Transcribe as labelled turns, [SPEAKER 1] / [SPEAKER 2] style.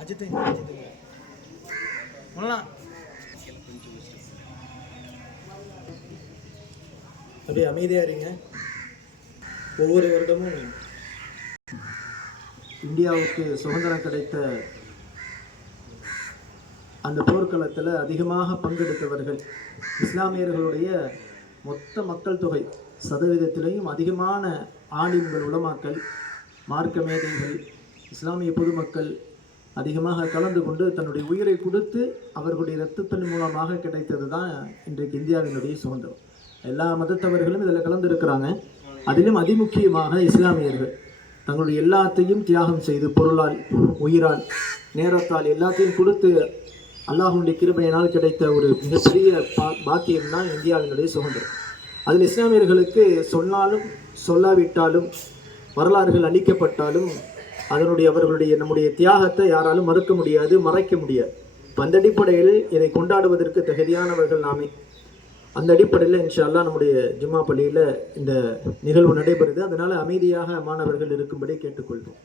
[SPEAKER 1] அஜித் அப்படியே அமைதியாக இருங்க. ஒவ்வொரு வருடமும் இந்தியாவுக்கு சுதந்திரம் கிடைத்த அந்த போர்க்களத்தில் அதிகமாக பங்கெடுத்தவர்கள் இஸ்லாமியர்களுடைய மொத்த மக்கள் தொகை சதவீதத்திலையும் அதிகமான ஆலிம்கள் உலமாக்கல் மார்க்க மேதைகள் இஸ்லாமிய பொதுமக்கள் அதிகமாக கலந்து கொண்டு தன்னுடைய உயிரை கொடுத்து அவர்களுடைய இரத்தத்தின் மூலமாக கிடைத்தது தான் இன்றைக்கு இந்தியாவினுடைய சுதந்திரம். எல்லா மதத்தவர்களும் இதில் கலந்துருக்கிறாங்க. அதிலும் அதிமுக்கியமாக இஸ்லாமியர்கள். தங்களுடைய எல்லாத்தையும் தியாகம் செய்து பொருளால் உயிரால் நேரத்தால் எல்லாத்தையும் கொடுத்து அல்லாஹுடைய கிருபையினால் கிடைத்த ஒரு மிகப்பெரிய பா பாக்கியம் தான் இந்தியாவினுடைய சுதந்திரம். அதில் இஸ்லாமியர்களுக்கு சொன்னாலும் சொல்லாவிட்டாலும் வரலாறுகள் அளிக்கப்பட்டாலும் அதனுடைய அவர்களுடைய நம்முடைய தியாகத்தை யாராலும் மறுக்க முடியாது மறைக்க முடியாது. அந்த அடிப்படையில் இதை கொண்டாடுவதற்கு தகுதியானவர்கள் நாமே. அந்த அடிப்படையில் இன்ஷா அல்லாஹ் நம்முடைய ஜும்மா பள்ளியில் இந்த நிகழ்வு நடைபெறுது. அதனால் அமைதியாக மாணவர்கள் இருக்கும்படி கேட்டுக்கொள்வோம்.